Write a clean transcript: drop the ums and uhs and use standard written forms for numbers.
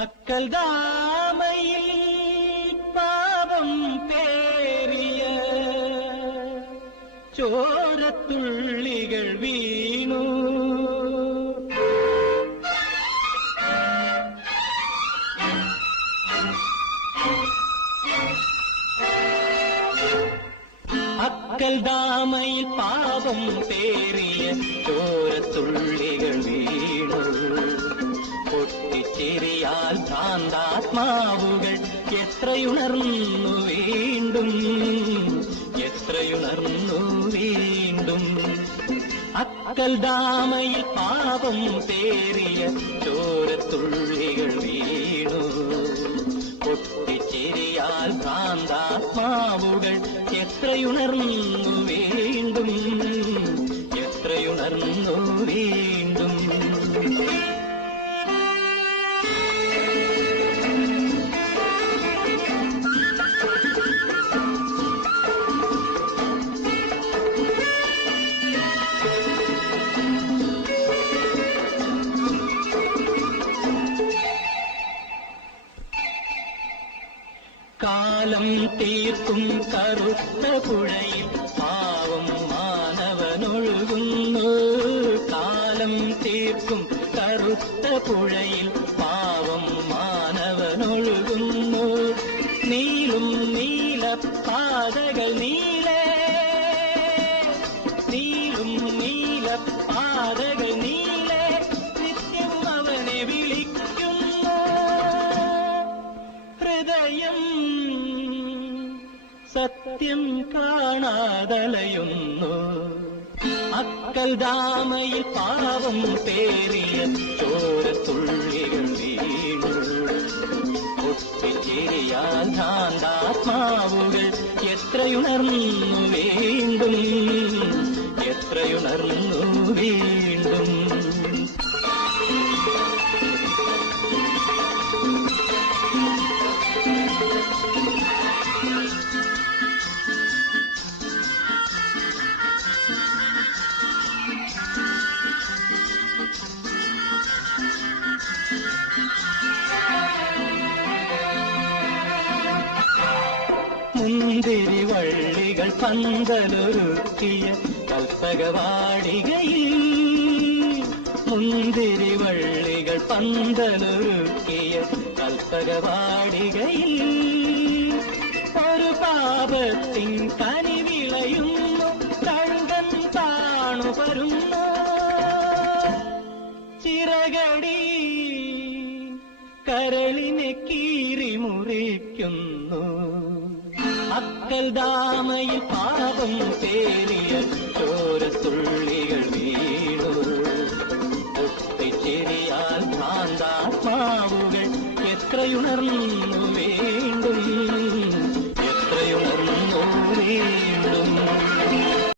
അക്കൽദാമയിൽ പാപം പേറിയ ചോരത്തുള്ളികൾ വീണു. അക്കൽദാമയിൽ പാപം പേറിയ ചോരത്തുള്ളികൾ വീണു. പൊട്ടിച്ചെറിയാൽ ഭ്രാന്താത്മാവുകൾ എത്രയുണർന്നു വീണ്ടും, എത്രയുണർന്നു വീണ്ടും. അക്കൽദാമയിൽ പാപം പേറിയ ചോരത്തുള്ളികൾ വീണു. പൊട്ടിച്ചെറിയാൽ ഭ്രാന്താത്മാവുകൾ എത്രയുണർന്നു വീണ്ടും, എത്രയുണർന്നു വീണ്ടും. കാലം തീർക്കും കറുത്ത പുഴയിൽ പാവം മാനവനൊഴുകുന്നു. കാലം തീർക്കും കറുത്ത പുഴയിൽ പാവം മാനവനൊഴുകുന്നു. നീളും നീലപ്പാതകൾ നീളേ, നീളും നീലപ്പാതകൾ നീളേ, നിത്യവും അവനെ വിളിക്കുന്നു. ഹൃദയം സത്യം കാണാതലയുന്നു. അക്കൽദാമയിൽ പാവം പേറിയ ചോരത്തുള്ളികൾ വീണു. പൊട്ടിച്ചെറിയാൽ ഭ്രാന്താത്മാവുകൾ എത്രയുണർന്നു വീണ്ടും, എത്രയുണർന്നു വീണ്ടും. മുന്തിരി വള്ളികൾ പന്തലൊരുക്കിയ കൽപ്പകവാടികയിൽ, മുന്തിരി വള്ളികൾ പന്തലൊരുക്കിയ കൽപ്പകവാടികയിൽ ഒരു പാപത്തിൻ കനി വിളയുന്നു. കഴുകൻ താണു പരുന്നു. ചിറകടി കരളിനെ കീറി മുറിക്കുന്നു. അക്കൽദാമയിൽ പാപം പേറിയ